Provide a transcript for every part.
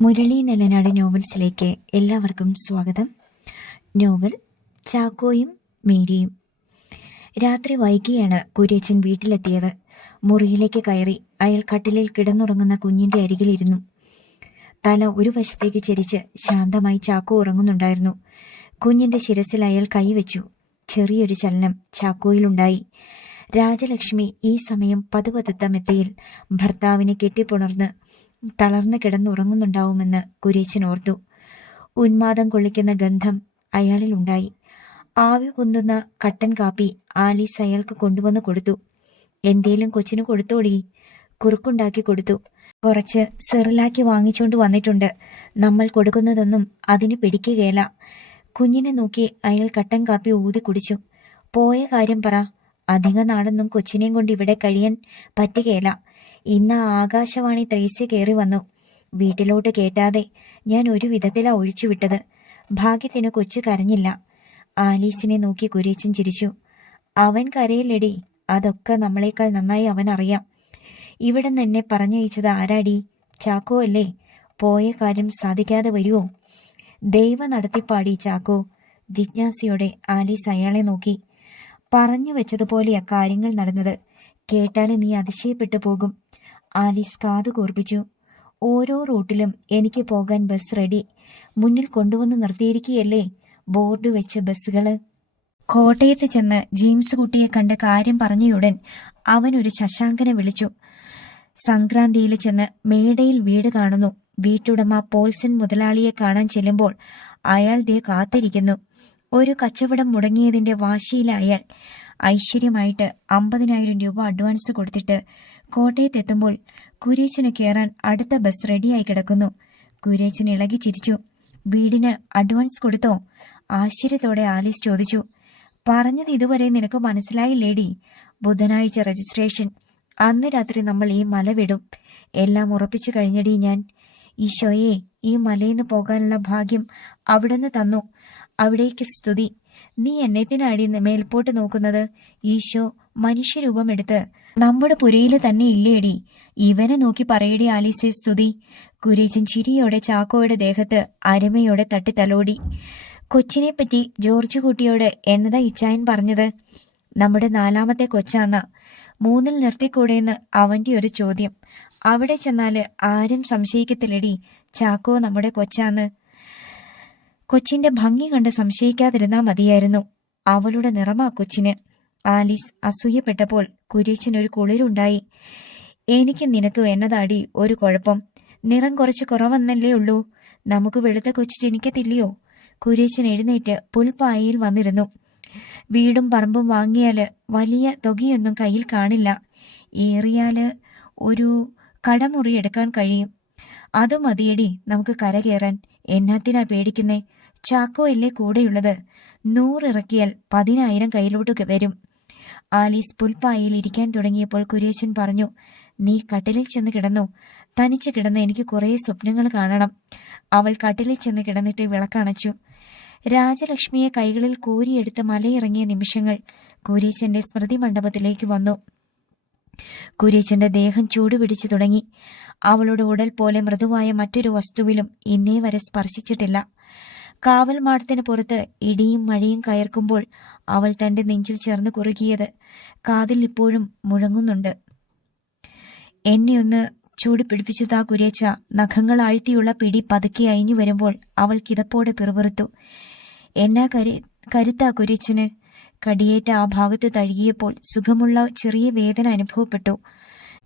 മുരളി നെല്ലനാട് നോവൽസിലേക്ക് എല്ലാവർക്കും സ്വാഗതം. നോവൽ ചാക്കോയും മേരിയും. രാത്രി വൈകിയാണ് കുര്യച്ചൻ വീട്ടിലെത്തിയത്. മുറിയിലേക്ക് കയറി അയാൾ കട്ടിലിൽ കിടന്നുറങ്ങുന്ന കുഞ്ഞിന്റെ അരികിലിരുന്നു. തല ഒരു വശത്തേക്ക് ചെരിച്ച് ശാന്തമായി ചാക്കോ ഉറങ്ങുന്നുണ്ടായിരുന്നു. കുഞ്ഞിന്റെ ശിരസിൽ അയാൾ കൈവച്ചു. ചെറിയൊരു ചലനം ചാക്കോയിലുണ്ടായി. രാജലക്ഷ്മി ഈ സമയം പതുപതുത്ത മെത്തയിൽ ഭർത്താവിനെ കെട്ടിപ്പുണർന്ന് തളർന്നു കിടന്നുറങ്ങുന്നുണ്ടാവുമെന്ന് കുരേച്ചൻ ഓർത്തു. ഉന്മാദം കൊള്ളിക്കുന്ന ഗന്ധം അയാളിൽ ഉണ്ടായി. ആവി കുന്തുന്ന കട്ടൻ കാപ്പി ആലീസ് അയാൾക്ക് കൊണ്ടുവന്ന് കൊടുത്തു. എന്തേലും കൊച്ചിന് കൊടുത്തോടി. കുറുക്കുണ്ടാക്കി കൊടുത്തു. കുറച്ച് സെറിലാക്കി വാങ്ങിച്ചുകൊണ്ട് വന്നിട്ടുണ്ട്. നമ്മൾ കൊടുക്കുന്നതൊന്നും അതിന് പിടിക്കുകയില്ല. കുഞ്ഞിനെ നോക്കി അയാൾ കട്ടൻ കാപ്പി ഊതി കുടിച്ചു. പോയ കാര്യം പറ. അധിക നാളൊന്നും കൊച്ചിനെയും കൊണ്ട് ഇവിടെ കഴിയാൻ പറ്റുകയില്ല. ഇന്ന് ആകാശവാണി ത്രേസ്യ കയറി വന്നു. വീട്ടിലോട്ട് കേട്ടാതെ ഞാൻ ഒരു വിധത്തിലാ ഒഴിച്ചുവിട്ടത് ഭാഗ്യത്തിന് കൊച്ചു കരഞ്ഞില്ല. ആലീസിനെ നോക്കി കുരേച്ചൻ ചിരിച്ചു. അവൻ കരയില്ലടി അതൊക്കെ നമ്മളെക്കാൾ നന്നായി അവൻ അറിയാം. ഇവിടെ നിന്നെ പറഞ്ഞയച്ചത് ആരാടി? ചാക്കോ അല്ലേ? പോയ കാര്യം സാധിക്കാതെ വരുമോ ദൈവ നടത്തിപ്പാടി ചാക്കോ. ജിജ്ഞാസയോടെ ആലീസ് അയാളെ നോക്കി. പറഞ്ഞു വെച്ചതുപോലെയാ കാര്യങ്ങൾ നടന്നത്. കേട്ടാൽ നീ അതിശയപ്പെട്ടു പോകും. ആലീസ് കാതു കൂർപ്പിച്ചു. ഓരോ റൂട്ടിലും എനിക്ക് പോകാൻ ബസ് റെഡി. മുന്നിൽ കൊണ്ടുവന്ന് നിർത്തിയിരിക്കുകയല്ലേ? ബോർഡ് വെച്ച് ബസ്സുകൾ. കോട്ടയത്ത് ചെന്ന് ജെയിംസ് കുട്ടിയെ കണ്ട് കാര്യം പറഞ്ഞയുടൻ അവൻ ഒരു ശശാങ്കനെ വിളിച്ചു. സംക്രാന്തിയിൽ ചെന്ന് മേടയിൽ വീട് കാണുന്നു. വീട്ടുടമ പോൾസൻ മുതലാളിയെ കാണാൻ ചെല്ലുമ്പോൾ അയാൾ ദേ കാത്തിരിക്കുന്നു. ഒരു കച്ചവടം മുടങ്ങിയതിന്റെ വാശിയിലായാൽ ഐശ്വര്യമായിട്ട് അമ്പതിനായിരം രൂപ അഡ്വാൻസ് കൊടുത്തിട്ട് കോട്ടയത്തെത്തുമ്പോൾ കുരേച്ചന് കയറാൻ അടുത്ത ബസ് റെഡിയായി കിടക്കുന്നു. കുരേച്ചൻ ഇളകി ചിരിച്ചു. വീടിന് അഡ്വാൻസ് കൊടുത്തോ? ആശ്ചര്യത്തോടെ ആലീസ് ചോദിച്ചു. പറഞ്ഞത് ഇതുവരെ നിനക്ക് മനസ്സിലായി മനസ്സിലായില്ലേടി? ബുധനാഴ്ച രജിസ്ട്രേഷൻ. അന്ന് രാത്രി നമ്മൾ ഈ മല വിടും. എല്ലാം ഉറപ്പിച്ചു കഴിഞ്ഞടി ഞാൻ. ഈശോയെ ഈ മലയിന്ന് പോകാനുള്ള ഭാഗ്യം അവിടുന്ന് തന്നു. അവിടേക്ക് സ്തുതി. നീ എന്നത്തിനാടി മേൽപോട്ട് നോക്കുന്നത്? ഈശോ മനുഷ്യരൂപമെടുത്ത് നമ്മുടെ പുരയിൽ തന്നെ ഇല്ലേടി. ഇവനെ നോക്കി പറയടി ആലീസെ സ്തുതി. കുരേച്ചൻ ചിരിയോടെ ചാക്കോയുടെ ദേഹത്ത് അരുമയോടെ തട്ടി തലോടി കൊച്ചിനെപ്പറ്റി ജോർജ് കുട്ടിയോട് എന്നതാ ഇച്ചായൻ പറഞ്ഞത്? നമ്മുടെ നാലാമത്തെ കൊച്ചാന്ന. മൂന്നിൽ നിർത്തിക്കൂടെയെന്ന് അവന്റെ ഒരു ചോദ്യം. അവിടെ ചെന്നാൽ ആരും സംശയിക്കത്തില്ലടി. ചാക്കോ നമ്മുടെ കൊച്ചാന്ന്. കൊച്ചിന്റെ ഭംഗി കണ്ട് സംശയിക്കാതിരുന്നാ മതിയായിരുന്നു. അവളുടെ നിറമാ കൊച്ചിന്. ആലീസ് അസൂയപ്പെട്ടപ്പോൾ കുര്യച്ചനൊരു കുളിരുണ്ടായി. എനിക്ക് നിനക്ക് എന്നതാടി ഒരു കുഴപ്പം. നിറം കുറച്ച് കുറവെന്നല്ലേ ഉള്ളൂ. നമുക്ക് വെളുത്ത കൊച്ചു ജനിക്കത്തില്ലയോ? കുര്യച്ചൻ എഴുന്നേറ്റ് പുൽപ്പായയിൽ വന്നിരുന്നു. വീടും പറമ്പും വാങ്ങിയാൽ വലിയ തുകയൊന്നും കയ്യിൽ കാണില്ല. ഏറിയാൽ ഒരു കടമുറി എടുക്കാൻ കഴിയും. അത് മതിയടി നമുക്ക് കരകയറാൻ എന്നാത്തിനാ പേടിക്കുന്നേ? ചാക്കോ അല്ലേ കൂടെയുള്ളത്. നൂറിറക്കിയാൽ പതിനായിരം കയ്യിലോട്ട് വരും. ആലീസ് പുൽപ്പായയിൽ ഇരിക്കാൻ തുടങ്ങിയപ്പോൾ കുരേശൻ പറഞ്ഞു നീ കട്ടിലിൽ ചെന്ന് കിടന്നു. തനിച്ച് കിടന്ന് എനിക്ക് കുറേ സ്വപ്നങ്ങൾ കാണണം. അവൾ കട്ടിലിൽ ചെന്ന് കിടന്നിട്ട് വിളക്കണച്ചു. രാജലക്ഷ്മിയെ കൈകളിൽ കോരിയെടുത്ത് മലയിറങ്ങിയ നിമിഷങ്ങൾ കുരേശന്റെ സ്മൃതി മണ്ഡപത്തിലേക്ക് വന്നു. കുര്യേശന്റെ ദേഹം ചൂടുപിടിച്ചു തുടങ്ങി. അവളുടെ ഉടൽ പോലെ മൃദുവായ മറ്റൊരു വസ്തുവിലും ഇന്നേ വരെ സ്പർശിച്ചിട്ടില്ല. കാവൽ മാടത്തിന് പുറത്ത് ഇടിയും മഴയും കയർക്കുമ്പോൾ അവൾ തന്റെ നെഞ്ചിൽ ചേർന്ന് കുറുകിയത് കാതിൽ ഇപ്പോഴും മുഴങ്ങുന്നുണ്ട്. എന്നെ ഒന്ന് ചൂട് പിടിപ്പിച്ചതാ കുരേച്ച. നഖങ്ങൾ ആഴ്ത്തിയുള്ള പിടി പതുക്കെ അയിഞ്ഞു വരുമ്പോൾ അവൾ കിതപ്പോടെ പിറുപിറുത്തു. എന്നാ കരു കരുത്താ കുരേച്ചന്? കടിയേറ്റ ആ ഭാഗത്ത് തഴുകിയപ്പോൾ സുഖമുള്ള ചെറിയ വേദന അനുഭവപ്പെട്ടു.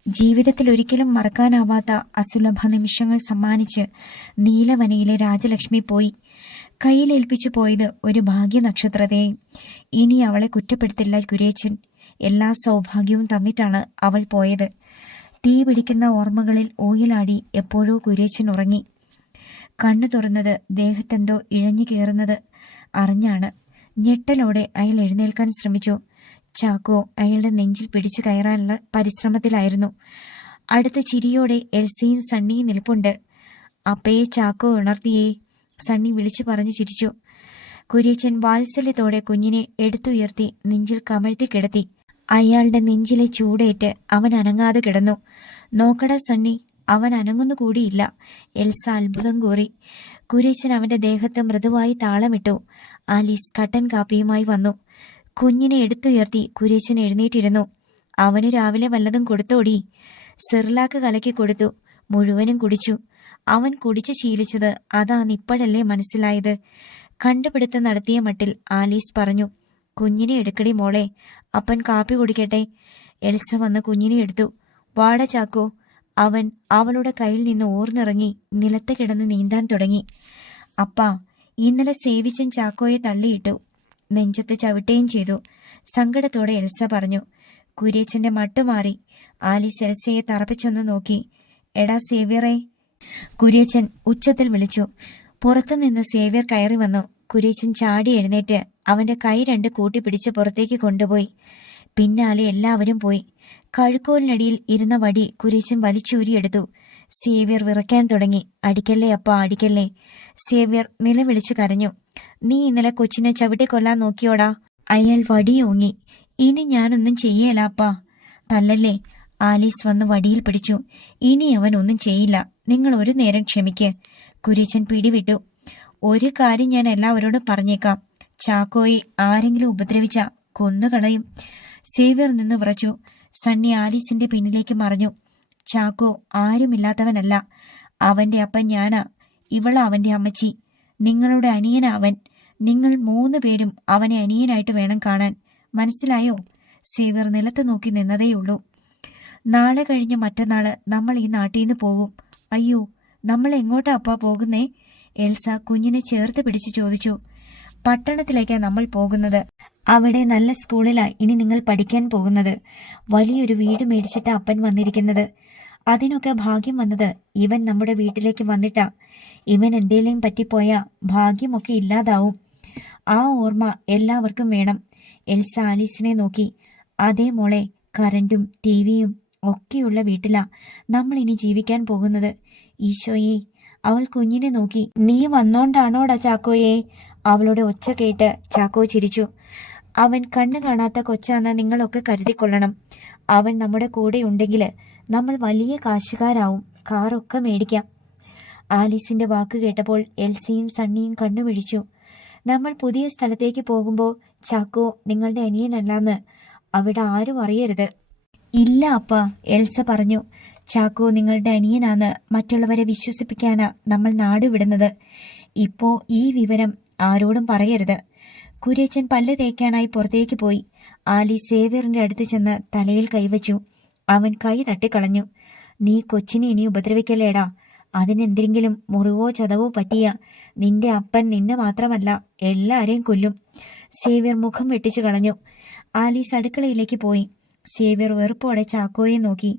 ജീവിതത്തിൽ ഒരിക്കലും മറക്കാനാവാത്ത അസുലഭ നിമിഷങ്ങൾ സമ്മാനിച്ച് നീലവനയിലെ രാജലക്ഷ്മി പോയി. കയ്യിലേൽപ്പിച്ചു പോയത് ഒരു ഭാഗ്യ നക്ഷത്രത്തെയും ഇനി അവളെ കുറ്റപ്പെടുത്തില്ല കുരേച്ചൻ. എല്ലാ സൗഭാഗ്യവും തന്നിട്ടാണ് അവൾ പോയത്. തീ പിടിക്കുന്ന ഓർമ്മകളിൽ ഓയിലാടി എപ്പോഴോ കുരേച്ചൻ ഉറങ്ങി. കണ്ണു തുറന്നത് ദേഹത്തെന്തോ ഇഴഞ്ഞു കയറുന്നത് അറിഞ്ഞാണ് ഞെട്ടലോടെ അയാൾ എഴുന്നേൽക്കാൻ ശ്രമിച്ചു. ചാക്കോ അയാളുടെ നെഞ്ചിൽ പിടിച്ചു കയറാനുള്ള പരിശ്രമത്തിലായിരുന്നു. അടുത്ത ചിരിയോടെ എൽസിയും സണ്ണിയും നിൽപ്പുണ്ട്. അപ്പയെ ചാക്കോ ഉണർത്തിയേ സണ്ണി വിളിച്ചു പറഞ്ഞു ചിരിച്ചു. കുര്യച്ചൻ വാത്സല്യത്തോടെ കുഞ്ഞിനെ എടുത്തുയർത്തി നെഞ്ചിൽ കമഴ്ത്തി കിടത്തി. അയാളുടെ നെഞ്ചിലെ ചൂടേറ്റ് അവൻ അനങ്ങാതെ കിടന്നു. നോക്കട സണ്ണി അവൻ അനങ്ങുന്നു കൂടിയില്ല എൽസ അത്ഭുതം കൂറി. കുരേശൻ അവന്റെ ദേഹത്ത് മൃദുവായി താളമിട്ടു. ആലീസ് കട്ടൻ കാപ്പിയുമായി വന്നു. കുഞ്ഞിനെ എടുത്തുയർത്തി കുരേശൻ എഴുന്നേറ്റിരുന്നു. അവന് രാവിലെ വല്ലതും കൊടുത്തോടി. സെർലാക്ക് കലക്കി കൊടുത്തു. മുഴുവനും കുടിച്ചു. അവൻ കുടിച്ച് ശീലിച്ചത് അതാന്നിപ്പോഴല്ലേ മനസ്സിലായത്. കണ്ടുപിടുത്തം നടത്തിയ മട്ടിൽ ആലീസ് പറഞ്ഞു കുഞ്ഞിനെ എടുക്കടി മോളെ. അപ്പൻ കാപ്പി കുടിക്കട്ടെ. എൽസ വന്ന് കുഞ്ഞിനെ എടുത്തു. വാട ചാക്കോ. അവൻ അവളുടെ കയ്യിൽ നിന്ന് ഓർന്നിറങ്ങി നിലത്ത് കിടന്ന് നീന്താൻ തുടങ്ങി. അപ്പാ ഇന്നലെ സേവിച്ചൻ ചാക്കോയെ തള്ളിയിട്ടു. നെഞ്ചത്ത് ചവിട്ടുകയും ചെയ്തു. സങ്കടത്തോടെ എൽസ പറഞ്ഞു കുര്യച്ചന്റെ മട്ടുമാറി ആലീസ് എൽസയെ തറപ്പിച്ചൊന്ന് നോക്കി. എടാ സേവ്യറേ. കുര്യച്ചൻ ഉച്ചത്തിൽ വിളിച്ചു. പുറത്തുനിന്ന് സേവ്യർ കയറി വന്നു. കുര്യച്ചൻ ചാടി എഴുന്നേറ്റ് അവന്റെ കൈ രണ്ട് കൂട്ടിപ്പിടിച്ച് പുറത്തേക്ക് കൊണ്ടുപോയി. പിന്നാലെ എല്ലാവരും പോയി. കഴുക്കോലിനടിയിൽ ഇരുന്ന വടി കുര്യച്ചൻ വലിച്ചൂരിയെടുത്തു. സേവ്യർ വിറയ്ക്കാൻ തുടങ്ങി. അടിക്കല്ലേ അപ്പോ അടിക്കല്ലേ. സേവ്യർ നിലവിളിച്ചു കരഞ്ഞു. നീ ഇന്നലെ കൊച്ചിനെ ചവിട്ടി കൊല്ലാൻ നോക്കിയോടാ? അയാൾ വടിയോങ്ങി. ഇനി ഞാനൊന്നും ചെയ്യേല അപ്പാ. തല്ലല്ലേ. ആലീസ് വന്ന് വടിയിൽ പിടിച്ചു. ഇനി അവൻ ഒന്നും ചെയ്യില്ല. നിങ്ങൾ ഒരു നേരം ക്ഷമിക്ക്. കുരിച്ചൻ പിടിവിട്ടു. ഒരു കാര്യം ഞാൻ എല്ലാവരോടും പറഞ്ഞേക്കാം. ചാക്കോയെ ആരെങ്കിലും ഉപദ്രവിച്ച കൊന്നുകളയും. സേവ്യർ നിന്ന് വിറച്ചു. സണ്ണി ആലീസിന്റെ പിന്നിലേക്ക് മറഞ്ഞു. ചാക്കോ ആരുമില്ലാത്തവനല്ല. അവന്റെ അപ്പൻ ഞാനാ. ഇവള അവന്റെ അമ്മച്ചി. നിങ്ങളുടെ അനിയനാ അവൻ. നിങ്ങൾ മൂന്ന് പേരും അവനെ അനിയനായിട്ട് വേണം കാണാൻ. മനസ്സിലായോ? സേവർ നിലത്ത് നോക്കി നിന്നതേയുള്ളൂ. നാളെ കഴിഞ്ഞ് മറ്റന്നാൾ നമ്മൾ ഈ നാട്ടിൽ നിന്ന് പോകും അയ്യോ നമ്മൾ എങ്ങോട്ടാ അപ്പാ പോകുന്നേ? എൽസ കുഞ്ഞിനെ ചേർത്ത് പിടിച്ച് ചോദിച്ചു. പട്ടണത്തിലേക്കാ നമ്മൾ പോകുന്നത്. അവിടെ നല്ല സ്കൂളിലാ ഇനി നിങ്ങൾ പഠിക്കാൻ പോകുന്നത്. വലിയൊരു വീട് മേടിച്ചിട്ട് അപ്പൻ വന്നിരിക്കുന്നത്. അതിനൊക്കെ ഭാഗ്യം വന്നത് ഇവൻ നമ്മുടെ വീട്ടിലേക്ക് വന്നിട്ട. ഇവൻ എന്തേലും പറ്റിപ്പോയാ ഭാഗ്യമൊക്കെ ഇല്ലാതാവും. ആ ഓർമ്മ എല്ലാവർക്കും വേണം. എൽസ ആലീസിനെ നോക്കി. അതേ മോളെ കറണ്ടും ടി വിയും ഒക്കെയുള്ള വീട്ടിലാ നമ്മൾ ഇനി ജീവിക്കാൻ പോകുന്നത്. ഈശോയെ അവൾ കുഞ്ഞിനെ നോക്കി. നീ വന്നോണ്ടാണോടാ ചാക്കോയെ? അവളുടെ ഒച്ച കേട്ട് ചാക്കോ ചിരിച്ചു. അവൻ കണ്ണു കാണാത്ത കൊച്ചാന്ന് നിങ്ങളൊക്കെ കരുതിക്കൊള്ളണം. അവൻ നമ്മുടെ കൂടെ ഉണ്ടെങ്കിൽ നമ്മൾ വലിയ കാശുകാരാവും. കാറൊക്കെ മേടിക്കാം. ആലീസിന്റെ വാക്ക് കേട്ടപ്പോൾ എൽസിയും സണ്ണിയും കണ്ണുമിഴിച്ചു നമ്മൾ പുതിയ സ്ഥലത്തേക്ക് പോകുമ്പോൾ ചാക്കോ നിങ്ങളുടെ അനിയനല്ലാന്ന് അവിടെ ആരും അറിയരുത്. ഇല്ല അപ്പ എൽസ പറഞ്ഞു. ചാക്കോ നിങ്ങളുടെ അനിയനാന്ന് മറ്റുള്ളവരെ വിശ്വസിപ്പിക്കാനാ നമ്മൾ നാട് വിടുന്നത്. ഇപ്പോ ഈ വിവരം ആരോടും പറയരുത്. കുര്യച്ചൻ പല്ല് തേക്കാനായി പുറത്തേക്ക് പോയി. ആലി സേവിയറിന്റെ അടുത്ത് ചെന്ന് തലയിൽ കൈവച്ചു. അവൻ കൈ തട്ടിക്കളഞ്ഞു. നീ കൊച്ചിനെ ഇനി ഉപദ്രവിക്കല്ലേടാ? അതിനെന്തെങ്കിലും മുറിവോ ചതവോ പറ്റിയ നിന്റെ അപ്പൻ നിന്നെ മാത്രമല്ല എല്ലാരെയും കൊല്ലും. സേവ്യർ മുഖം വെട്ടിച്ചു കളഞ്ഞു. ആലീസ് അടുക്കളയിലേക്ക് പോയി. സേവ്യർ വെറുപ്പോടെ ചാക്കോയെ നോക്കി.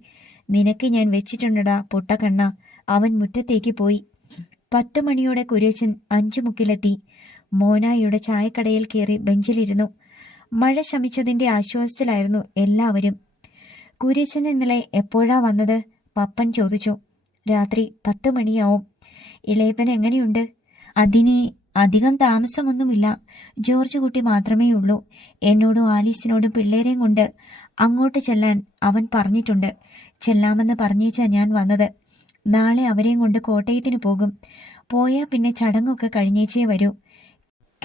നിനക്ക് ഞാൻ വെച്ചിട്ടുണ്ടടാ പൊട്ടക്കണ്ണ. അവൻ മുറ്റത്തേക്ക് പോയി. പത്തു മണിയോടെ അഞ്ചു മുക്കിലെത്തി മോനായിയുടെ ചായക്കടയിൽ കയറി ബെഞ്ചിലിരുന്നു. മഴ ശമിച്ചതിന്റെ ആശ്വാസത്തിലായിരുന്നു എല്ലാവരും. കുര്യച്ചൻ ഇന്നലെ എപ്പോഴാ വന്നത്? പപ്പൻ ചോദിച്ചു. രാത്രി പത്ത് മണിയാവും. ഇളയപ്പൻ എങ്ങനെയുണ്ട്? അതിന് അധികം താമസമൊന്നുമില്ല. ജോർജ് കുട്ടി മാത്രമേ ഉള്ളൂ. എന്നോടും ആലീസിനോടും പിള്ളേരെയും കൊണ്ട് അങ്ങോട്ട് ചെല്ലാൻ അവൻ പറഞ്ഞിട്ടുണ്ട്. ചെല്ലാമെന്ന് പറഞ്ഞേച്ചാ ഞാൻ വന്നത്. നാളെ അവരെയും കൊണ്ട് കോട്ടയത്തിന് പോകും. പോയാൽ പിന്നെ ചടങ്ങൊക്കെ കഴിഞ്ഞേച്ചേ വരൂ.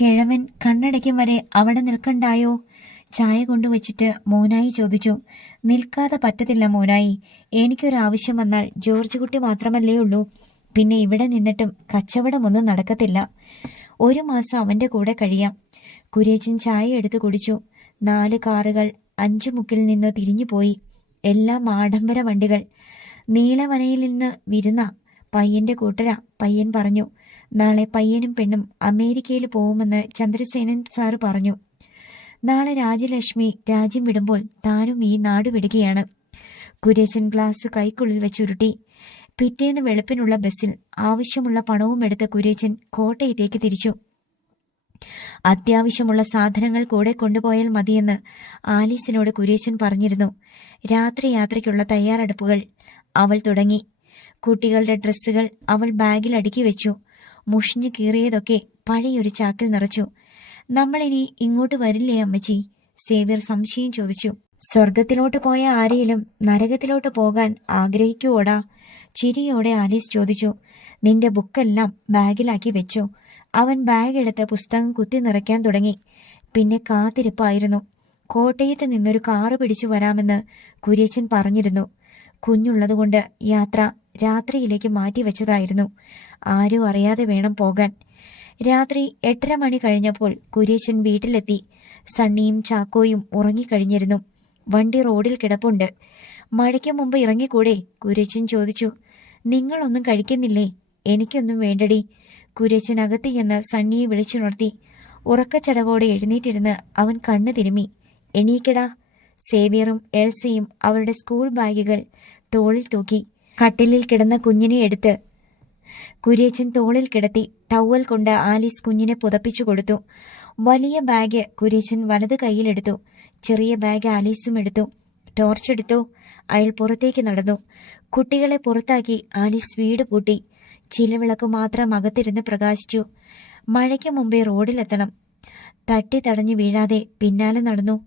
കിഴവൻ കണ്ണടയ്ക്കും വരെ അവിടെ നിൽക്കണ്ടായോ? ചായ കൊണ്ടുവച്ചിട്ട് മോനായി ചോദിച്ചു നിൽക്കാതെ പറ്റത്തില്ല മോനായി. എനിക്കൊരാവശ്യം വന്നാൽ ജോർജ് കുട്ടി മാത്രമല്ലേ ഉള്ളൂ. പിന്നെ ഇവിടെ നിന്നിട്ടും കച്ചവടമൊന്നും നടക്കത്തില്ല. ഒരു മാസം അവന്റെ കൂടെ കഴിയാം. കുരേച്ചൻ ചായ എടുത്ത് കുടിച്ചു. നാല് കാറുകൾ അഞ്ചു മുക്കിൽ നിന്ന് തിരിഞ്ഞുപോയി എല്ലാം ആഡംബര വണ്ടികൾ. നീലവനയിൽ നിന്ന് വിരുന്ന പയ്യന്റെ കൂട്ടര പയ്യൻ പറഞ്ഞു. നാളെ പയ്യനും പെണ്ണും അമേരിക്കയിൽ പോകുമെന്ന് ചന്ദ്രസേനൻ സാറ് പറഞ്ഞു. നാളെ രാജലക്ഷ്മി രാജ്യം വിടുമ്പോൾ താനും ഈ നാട് വിടുകയാണ്. കുരേശൻ ഗ്ലാസ് കൈക്കുള്ളിൽ വെച്ചുരുട്ടി. പിറ്റേന്ന് വെളുപ്പിനുള്ള ബസ്സിൽ ആവശ്യമുള്ള പണവും എടുത്ത് കുര്യച്ചൻ കോട്ടയത്തേക്ക് തിരിച്ചു. അത്യാവശ്യമുള്ള സാധനങ്ങൾ കൂടെ കൊണ്ടുപോയാൽ മതിയെന്ന് ആലീസിനോട് കുര്യച്ചൻ പറഞ്ഞിരുന്നു. രാത്രി യാത്രയ്ക്കുള്ള തയ്യാറെടുപ്പുകൾ. അവൾ തുടങ്ങി. കുട്ടികളുടെ ഡ്രസ്സുകൾ അവൾ ബാഗിൽ അടുക്കി വെച്ചു. മുഷിഞ്ഞു കീറിയതൊക്കെ പഴയൊരു ചാക്കിൽ നിറച്ചു. നമ്മളിനി ഇങ്ങോട്ട് വരില്ലേ അമ്മച്ചി? സേവ്യർ സംശയം ചോദിച്ചു. സ്വർഗത്തിലോട്ട് പോയ ആരെയും നരകത്തിലോട്ട് പോകാൻ ആഗ്രഹിക്കുവോടാ? ചിരിയോടെ ആലീസ് ചോദിച്ചു. നിന്റെ ബുക്കെല്ലാം ബാഗിലാക്കി വെച്ചു. അവൻ ബാഗ് എടുത്ത് പുസ്തകം കുത്തി നിറയ്ക്കാൻ തുടങ്ങി. പിന്നെ കാത്തിരിപ്പായിരുന്നു. കോട്ടയത്ത് നിന്നൊരു കാറ് പിടിച്ചു വരാമെന്ന് കുര്യച്ചൻ പറഞ്ഞിരുന്നു. കുഞ്ഞുള്ളതുകൊണ്ട് യാത്ര രാത്രിയിലേക്ക് മാറ്റിവെച്ചതായിരുന്നു. ആരും അറിയാതെ വേണം പോകാൻ. രാത്രി എട്ടര മണി കഴിഞ്ഞപ്പോൾ കുരേശൻ വീട്ടിലെത്തി. സണ്ണിയും ചാക്കോയും ഉറങ്ങിക്കഴിഞ്ഞിരുന്നു. വണ്ടി റോഡിൽ കിടപ്പുണ്ട്. മഴയ്ക്ക് മുമ്പ് ഇറങ്ങിക്കൂടെ? കുരേശൻ ചോദിച്ചു. നിങ്ങളൊന്നും കഴിക്കുന്നില്ലേ? എനിക്കൊന്നും വേണ്ടടി. കുരേശൻ അകത്ത് ചെന്ന് സണ്ണിയെ വിളിച്ചുണർത്തി. ഉറക്കച്ചടവോടെ എഴുന്നേറ്റിരുന്ന് അവൻ കണ്ണു തിരുമി എണീക്കടാ. സേവിയറും എൽസയും അവരുടെ സ്കൂൾ ബാഗുകൾ തോളിൽ തൂക്കി. കട്ടിലിൽ കിടന്ന കുഞ്ഞിനെ എടുത്ത് കുര്യച്ചൻ തോളിൽ കിടത്തി ടവൽ കൊണ്ട് ആലീസ് കുഞ്ഞിനെ പുതപ്പിച്ചു കൊടുത്തു. വലിയ ബാഗ് കുര്യച്ചൻ വലത് കൈയിലെടുത്തു ചെറിയ ബാഗ് ആലീസും എടുത്തു. ടോർച്ച് എടുത്തു. അയാൾ പുറത്തേക്ക് നടന്നു. കുട്ടികളെ പുറത്താക്കി ആലീസ് വീട് പൂട്ടി. ചിലവിളക്ക് മാത്രം അകത്തിരുന്ന് പ്രകാശിച്ചു. മഴയ്ക്ക് മുമ്പേ റോഡിലെത്തണം. തട്ടി തടഞ്ഞു വീഴാതെ പിന്നാലെ നടന്നു.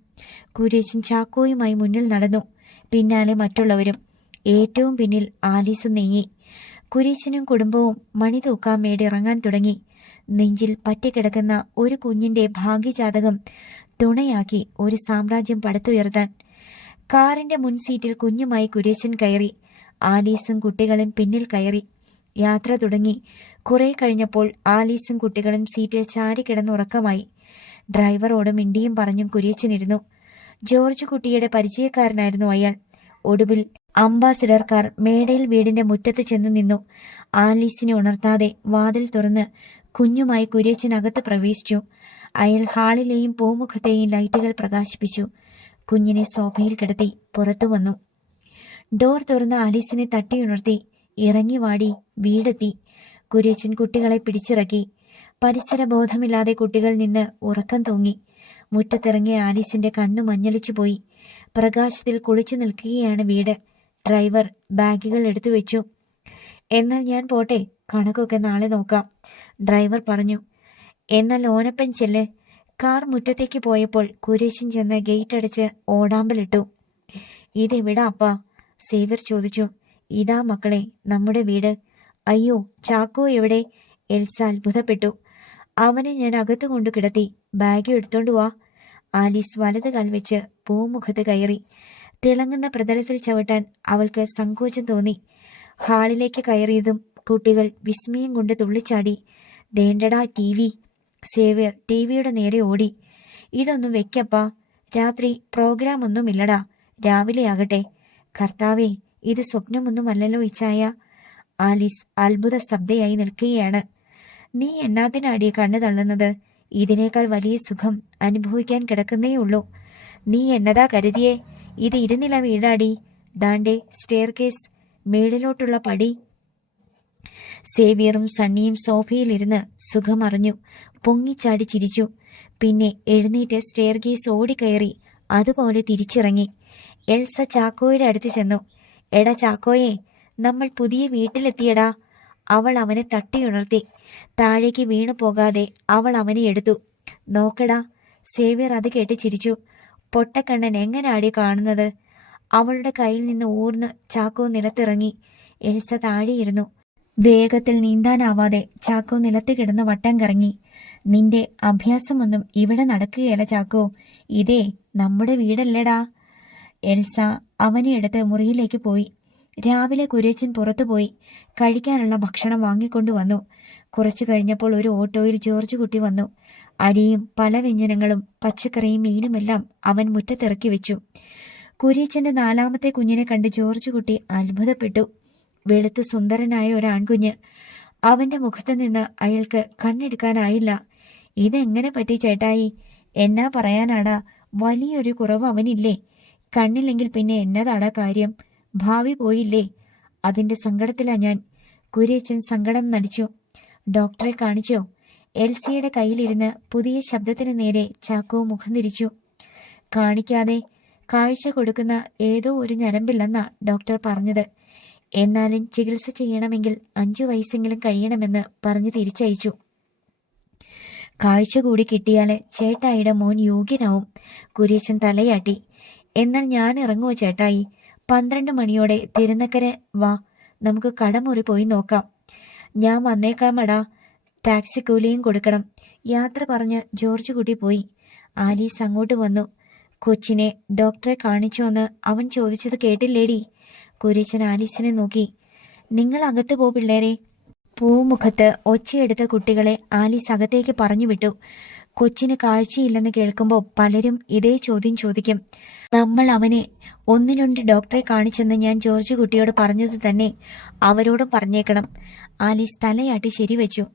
കുര്യച്ചൻ ചാക്കോയുമായി മുന്നിൽ നടന്നു. പിന്നാലെ മറ്റുള്ളവരും. ഏറ്റവും പിന്നിൽ ആലീസ് നീങ്ങി. കുര്യച്ചനും കുടുംബവും മണി ഇറങ്ങാൻ തുടങ്ങി. നെഞ്ചിൽ പറ്റിക്കിടക്കുന്ന ഒരു കുഞ്ഞിന്റെ ഭാഗ്യജാതകം തുണയാക്കി ഒരു സാമ്രാജ്യം പടുത്തുയർത്താൻ. കാറിന്റെ മുൻസീറ്റിൽ കുഞ്ഞുമായി കുരേശൻ കയറി. ആലീസും കുട്ടികളും പിന്നിൽ കയറി. യാത്ര തുടങ്ങി. കുറെ കഴിഞ്ഞപ്പോൾ ആലീസും കുട്ടികളും സീറ്റിൽ ചാരി കിടന്നുറക്കമായി. ഡ്രൈവറോടും മിണ്ടിയും പറഞ്ഞും കുര്യച്ചനിരുന്നു ജോർജ് കുട്ടിയുടെ പരിചയക്കാരനായിരുന്നു അയാൾ. ഒടുവിൽ അംബാസിഡർ കാർ മേടയിൽ വീടിന്റെ മുറ്റത്ത് ചെന്ന് നിന്നു. ആലീസിനെ ഉണർത്താതെ വാതിൽ തുറന്ന് കുഞ്ഞുമായി കുര്യച്ചനകത്ത് പ്രവേശിച്ചു. അയാൾ ഹാളിലെയും പൂമുഖത്തെയും ലൈറ്റുകൾ പ്രകാശിപ്പിച്ചു. കുഞ്ഞിനെ സോഫയിൽ കിടത്തി പുറത്തു വന്നു. ഡോർ തുറന്ന് ആലീസിനെ തട്ടിയുണർത്തി ഇറങ്ങി വാടി വീടെത്തി. കുര്യച്ചൻ കുട്ടികളെ പിടിച്ചിറക്കി. പരിസരബോധമില്ലാതെ കുട്ടികൾ നിന്ന് ഉറക്കം തൂങ്ങി. മുറ്റത്തിറങ്ങിയ ആലീസിന്റെ കണ്ണു മഞ്ഞളിച്ചു പോയി. പ്രകാശത്തിൽ കുളിച്ചു നിൽക്കുകയാണ് വീട്. ഡ്രൈവർ ബാഗുകൾ എടുത്തു വെച്ചു. എന്നാൽ ഞാൻ പോട്ടെ കണക്കൊക്കെ നാളെ നോക്കാം ഡ്രൈവർ പറഞ്ഞു. എന്നാൽ ഓനപ്പൻ ചെല്ല്. കാർ മുറ്റത്തേക്ക് പോയപ്പോൾ കുരേശൻ ചെന്ന് ഗേറ്റ് അടച്ച് ഓടാമ്പലിട്ടു. ഇതെവിടാ അപ്പ? സേവ്യർ ചോദിച്ചു. ഇതാ മക്കളെ നമ്മുടെ വീട്. അയ്യോ ചാക്കോ എവിടെ? എൽസ അത്ഭുതപ്പെട്ടു. അവനെ ഞാൻ അകത്ത് കൊണ്ടു കിടത്തി ബാഗ് എടുത്തോണ്ട് വാ. ആലീസ് വലത് കാൽ വെച്ച് പൂമുഖത്ത് കയറി. തിളങ്ങുന്ന പ്രതലത്തിൽ ചവിട്ടാൻ അവൾക്ക് സങ്കോചം തോന്നി. ഹാളിലേക്ക് കയറിയതും കുട്ടികൾ വിസ്മയം കൊണ്ട് തുള്ളിച്ചാടി. ദേണ്ടടാ ടി വി. സേവ്യർ ടി വിയുടെ നേരെ ഓടി. ഇതൊന്നും വെക്കപ്പാ. രാത്രി പ്രോഗ്രാം ഒന്നുമില്ലടാ രാവിലെ ആകട്ടെ. കർത്താവേ ഇത് സ്വപ്നമൊന്നുമല്ലല്ലോ ഇച്ചായ ആലിസ് അത്ഭുത ശബ്ദയായി നിൽക്കുകയാണ്. നീ എന്നാത്തിനാടി കണ്ണു തള്ളുന്നത്? ഇതിനേക്കാൾ വലിയ സുഖം അനുഭവിക്കാൻ കിടക്കുന്നേ ഉള്ളൂ നീ എന്നതാ കരുതിയേ? ഇത് ഇരുന്നില്ല വീടാടി ദാണ്ടെ സ്റ്റെയർ കേസ് മേളിലോട്ടുള്ള പടി. സേവിയറും സണ്ണിയും സോഫയിലിരുന്ന് സുഖമറിഞ്ഞു. പൊങ്ങിച്ചാടി ചിരിച്ചു. പിന്നെ എഴുന്നേറ്റ് സ്റ്റെയർ കേസ് ഓടിക്കയറി അതുപോലെ തിരിച്ചിറങ്ങി. എൽസ ചാക്കോയുടെ അടുത്ത് ചെന്നു. എടാ ചാക്കോയെ നമ്മൾ പുതിയ വീട്ടിലെത്തിയടാ. അവൾ അവനെ തട്ടിയുണർത്തി. താഴേക്ക് വീണു പോകാതെ അവൾ അവനെ എടുത്തു. നോക്കടാ സേവ്യർ അത് കേട്ട് ചിരിച്ചു. പൊട്ടക്കണ്ണൻ എങ്ങനാടി കാണുന്നത്? അവളുടെ കയ്യിൽ നിന്ന് ഊർന്ന് ചാക്കോ നിലത്തിറങ്ങി. എൽസ താഴെയിരുന്നു. വേഗത്തിൽ നീന്താനാവാതെ ചാക്കോ നിലത്ത് കിടന്ന് വട്ടം കറങ്ങി. നിന്റെ അഭ്യാസമൊന്നും ഇവിടെ നടക്കുകയല്ല ചാക്കോ. ഇതേ നമ്മുടെ വീടല്ലേടാ. എൽസ അവനെ എടുത്ത് മുറിയിലേക്ക് പോയി. രാവിലെ കുരേച്ചൻ പുറത്തുപോയി കഴിക്കാനുള്ള ഭക്ഷണം വാങ്ങിക്കൊണ്ടു വന്നു. കുറച്ചു കഴിഞ്ഞപ്പോൾ ഒരു ഓട്ടോയിൽ ജോർജ് കുട്ടി വന്നു. അരിയും പല വ്യഞ്ജനങ്ങളും പച്ചക്കറിയും മീനുമെല്ലാം അവൻ മുറ്റത്തിറക്കി വെച്ചു. കുര്യച്ചന്റെ നാലാമത്തെ കുഞ്ഞിനെ കണ്ട് ജോർജ് കുട്ടി അത്ഭുതപ്പെട്ടു. വെളുത്ത് സുന്ദരനായ ഒരാൺകുഞ്ഞ് അവന്റെ മുഖത്ത് നിന്ന് അയാൾക്ക് കണ്ണെടുക്കാനായില്ല. ഇതെങ്ങനെ പറ്റി ചേട്ടായി? എന്നാ പറയാനാടാ? വലിയൊരു കുറവ് അവനില്ലേ? കണ്ണില്ലെങ്കിൽ പിന്നെ എന്നതാടാ കാര്യം? ഭാവി പോയില്ലേ? അതിന്റെ സങ്കടത്തിലാ ഞാൻ. കുര്യച്ചൻ സങ്കടം നടിച്ചു. ഡോക്ടറെ കാണിച്ചോ? എൽസിയുടെ കയ്യിലിരുന്ന് പുതിയ ശബ്ദത്തിന് നേരെ ചാക്കോ മുഖം തിരിച്ചു. കാണിക്കാതെ കാഴ്ച കൊടുക്കുന്ന ഏതോ ഒരു ഞരമ്പില്ലെന്നാ ഡോക്ടർ പറഞ്ഞത്. എന്നാലും ചികിത്സ ചെയ്യണമെങ്കിൽ അഞ്ചു വയസ്സെങ്കിലും കഴിയണമെന്ന് പറഞ്ഞ് തിരിച്ചയച്ചു. കാഴ്ച കൂടി കിട്ടിയാൽ ചേട്ടായിയുടെ മോൻ യോഗ്യനാവും കുര്യച്ചൻ തലയാട്ടി. എന്നാൽ ഞാൻ ഇറങ്ങുമോ ചേട്ടായി? പന്ത്രണ്ട് മണിയോടെ തിരുനക്കര വാ നമുക്ക് കടമുറി പോയി നോക്കാം. ഞാൻ വന്നേക്കാമടാ ടാക്സി കൂലിയും കൊടുക്കണം. യാത്ര പറഞ്ഞ് ജോർജ് കുട്ടി പോയി. ആലീസ് അങ്ങോട്ട് വന്നു. കൊച്ചിനെ ഡോക്ടറെ കാണിച്ചുവെന്ന് അവൻ ചോദിച്ചത് കേട്ടില്ലേടി? കുര്യച്ചൻ ആലീസിനെ നോക്കി. നിങ്ങൾ അകത്ത് പോ പിള്ളേരെ. പൂമുഖത്ത് ഒച്ചയെടുത്ത കുട്ടികളെ ആലീസ് അകത്തേക്ക് പറഞ്ഞു വിട്ടു. കൊച്ചിന് കാഴ്ചയില്ലെന്ന് കേൾക്കുമ്പോൾ പലരും ഇതേ ചോദ്യം ചോദിക്കും. നമ്മൾ അവനെ ഒന്നിനുണ്ട് ഡോക്ടറെ കാണിച്ചെന്ന് ഞാൻ ജോർജ് കുട്ടിയോട് പറഞ്ഞത് തന്നെ അവരോടും പറഞ്ഞേക്കണം. ആലീസ് തലയാട്ടി ശരിവെച്ചു.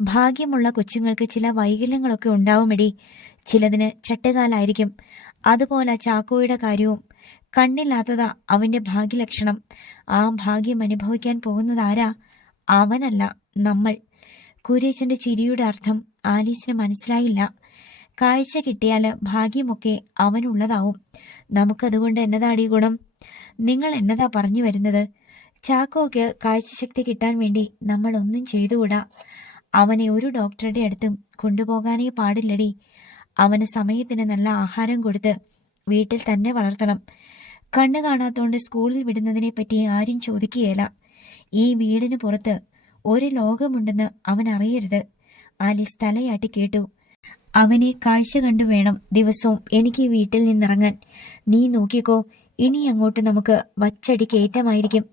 ഭാഗ്യമുള്ള കൊച്ചുങ്ങൾക്ക് ചില വൈകല്യങ്ങളൊക്കെ ഉണ്ടാവുമെടി. ചിലതിന് ചട്ടുകാലായിരിക്കും. അതുപോലെ ചാക്കോയുടെ കാര്യവും. കണ്ണില്ലാത്തതാ അവന്റെ ഭാഗ്യലക്ഷണം. ആ ഭാഗ്യം അനുഭവിക്കാൻ പോകുന്നതാരാ? അവനല്ല നമ്മൾ. കുരേച്ചന്റെ ചിരിയുടെ അർത്ഥം ആലീസിന് മനസ്സിലായില്ല. കാഴ്ച കിട്ടിയാൽ ഭാഗ്യമൊക്കെ അവനുള്ളതാവും. നമുക്കതുകൊണ്ട് എന്നതാടി ഗുണം? നിങ്ങൾ എന്നതാ പറഞ്ഞു വരുന്നത്? ചാക്കോക്ക് കാഴ്ചശക്തി കിട്ടാൻ വേണ്ടി നമ്മൾ ഒന്നും ചെയ്തുകൂടാ. അവനെ ഒരു ഡോക്ടറുടെ അടുത്തും കൊണ്ടുപോകാനേ പാടില്ലടി. അവന് സമയത്തിന് നല്ല ആഹാരം കൊടുത്ത് വീട്ടിൽ തന്നെ വളർത്തണം. കണ്ണു കാണാത്തോണ്ട് സ്കൂളിൽ വിടുന്നതിനെ പറ്റി ആരും ചോദിക്കുകയില്ല. ഈ വീടിന് പുറത്ത് ഒരു ലോകമുണ്ടെന്ന് അവൻ അറിയരുത്. ആലിസ് തലയാട്ടി കേട്ടു. അവനെ കാഴ്ച കണ്ടു വേണം ദിവസവും എനിക്ക് വീട്ടിൽ നിന്നിറങ്ങാൻ. നീ നോക്കിക്കോ ഇനി അങ്ങോട്ട് നമുക്ക് വച്ചടി കയറ്റമായിരിക്കും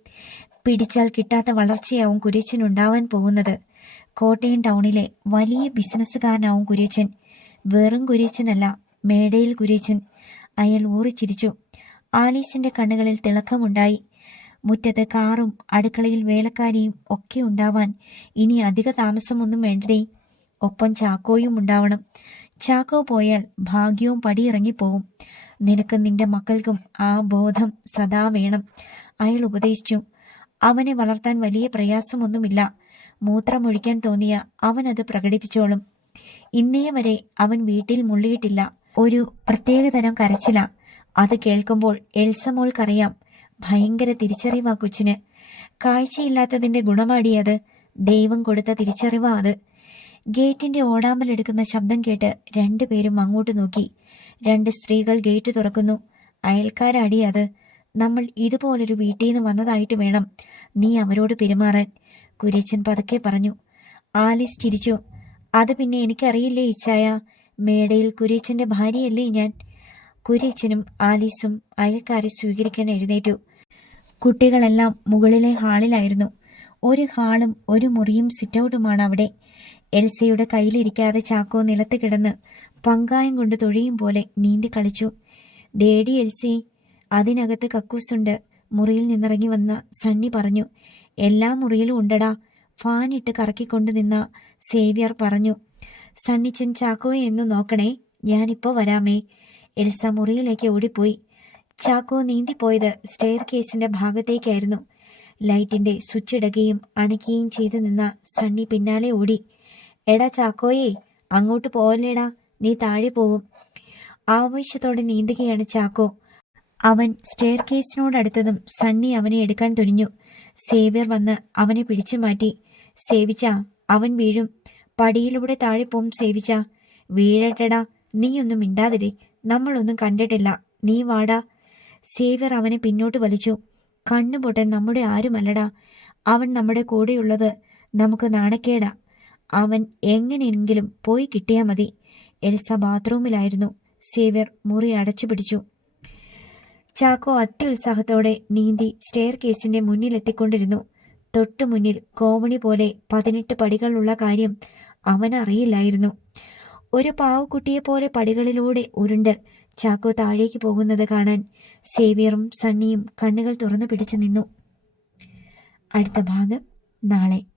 പിടിച്ചാൽ കിട്ടാത്ത വളർച്ചയാവും കുരിച്ചനുണ്ടാവാൻ പോകുന്നത്. കോട്ടയം ടൗണിലെ വലിയ ബിസിനസ്സുകാരനാവും കുര്യച്ചൻ. വെറും കുര്യച്ചനല്ല മേടയിൽ കുര്യച്ചൻ. അയാൾ ഊറിച്ചിരിച്ചു. ആലീസിന്റെ കണ്ണുകളിൽ തിളക്കമുണ്ടായി. മുറ്റത്ത് കാറും അടുക്കളയിൽ വേലക്കാരിയും ഒക്കെ ഉണ്ടാവാൻ ഇനി അധിക താമസമൊന്നും വേണ്ടേ ഒപ്പം ചാക്കോയും ഉണ്ടാവണം. ചാക്കോ പോയാൽ ഭാഗ്യവും പടിയിറങ്ങിപ്പോവും നിനക്ക് നിന്റെ മക്കൾക്കും ആ ബോധം സദാ വേണം. അയാൾ ഉപദേശിച്ചു. അവനെ വളർത്താൻ വലിയ പ്രയാസമൊന്നുമില്ല. മൂത്രമൊഴിക്കാൻ തോന്നിയ അവൻ അത് പ്രകടിപ്പിച്ചോളും. ഇന്നേ വരെ അവൻ വീട്ടിൽ മുള്ളിയിട്ടില്ല. ഒരു പ്രത്യേകതരം കരച്ചില. അത് കേൾക്കുമ്പോൾ എൽസമോൾക്കറിയാം ഭയങ്കര തിരിച്ചറിവാ കൊച്ചിന്. കാഴ്ചയില്ലാത്തതിന്റെ ഗുണമാടിയത് ദൈവം കൊടുത്ത തിരിച്ചറിവാ അത്. ഗേറ്റിന്റെ ഓടാമ്പലെടുക്കുന്ന ശബ്ദം കേട്ട് രണ്ടുപേരും അങ്ങോട്ട് നോക്കി. രണ്ട് സ്ത്രീകൾ ഗേറ്റ് തുറക്കുന്നു. അയൽക്കാരടി അത്. നമ്മൾ ഇതുപോലൊരു വീട്ടിൽ നിന്ന് വന്നതായിട്ട് വേണം. നീ അവരോട് പെരുമാറാൻ. കുര്യച്ചൻ പതുക്കെ പറഞ്ഞു. ആലിസ് ചിരിച്ചു. അത് പിന്നെ എനിക്കറിയില്ലേ ഇച്ചായ? മേടയിൽ കുര്യച്ചന്റെ ഭാര്യയല്ലേ ഞാൻ? കുര്യച്ചനും ആലീസും അയൽക്കാരെ സ്വീകരിക്കാൻ എഴുന്നേറ്റു. കുട്ടികളെല്ലാം മുകളിലെ ഹാളിലായിരുന്നു. ഒരു ഹാളും ഒരു മുറിയും സിറ്റൗട്ടുമാണ് അവിടെ. എൽസയുടെ കയ്യിലിരിക്കാതെ ചാക്കോ നിലത്ത് കിടന്ന് പങ്കായം കൊണ്ട് തൊഴിയും പോലെ നീന്തി കളിച്ചു. ദേടി എൽസി അതിനകത്ത് കക്കൂസുണ്ട് മുറിയിൽ നിന്നിറങ്ങി വന്ന സണ്ണി പറഞ്ഞു. എല്ലാ മുറിയിലും ഉണ്ടടാ. ഫാനിട്ട് കറക്കിക്കൊണ്ട് നിന്ന സേവ്യർ പറഞ്ഞു സണ്ണിച്ചൻ ചാക്കോയെ എന്ന് നോക്കണേ ഞാനിപ്പോ വരാമേ. എൽസ മുറിയിലേക്ക് ഓടിപ്പോയി. ചാക്കോ നീന്തിപ്പോയത് സ്റ്റെയർ കേസിന്റെ ഭാഗത്തേക്കായിരുന്നു. ലൈറ്റിന്റെ സ്വിച്ച് ഇടുകയും അണയ്ക്കുകയും ചെയ്തു നിന്ന സണ്ണി പിന്നാലെ ഓടി എടാ ചാക്കോയെ അങ്ങോട്ട് പോവല്ലേടാ നീ താഴെ പോകും ആവേശത്തോടെ നീന്തുകയാണ് ചാക്കോ. അവൻ സ്റ്റെയർ കേസിനോടടുത്തതും സണ്ണി അവനെ എടുക്കാൻ തുനിഞ്ഞു. സേവ്യർ വന്ന് അവനെ പിടിച്ചു മാറ്റി. സേവിച്ച അവൻ വീഴും. പടിയിലൂടെ താഴെ പോവും സേവിച്ച. വീഴട്ടടാ നീയൊന്നും മിണ്ടാതിരെ. നമ്മളൊന്നും കണ്ടിട്ടില്ല. നീ വാടാ. സേവ്യർ അവനെ പിന്നോട്ട് വലിച്ചു. കണ്ണുപൊട്ടൻ നമ്മുടെ ആരുമല്ലടാ. അവൻ നമ്മുടെ കൂടെയുള്ളത് നമുക്ക് നാണക്കേടാ. അവൻ എങ്ങനെയെങ്കിലും പോയി കിട്ടിയാൽ മതി. എൽസ ബാത്റൂമിലായിരുന്നു. സേവ്യർ മുറി അടച്ചു പിടിച്ചു. ചാക്കോ അത്യുത്സാഹത്തോടെ നീന്തി സ്റ്റെയർ കേസിന്റെ മുന്നിലെത്തിക്കൊണ്ടിരുന്നു. തൊട്ടു മുന്നിൽ കോവണി പോലെ പതിനെട്ട് പടികളുള്ള കാര്യം അവനറിയില്ലായിരുന്നു. ഒരു പാവക്കുട്ടിയെ പോലെ പടികളിലൂടെ ഉരുണ്ട് ചാക്കോ താഴേക്ക് പോകുന്നത് കാണാൻ സേവിയറും സണ്ണിയും കണ്ണുകൾ തുറന്നു പിടിച്ചു നിന്നു. അടുത്ത ഭാഗം നാളെ.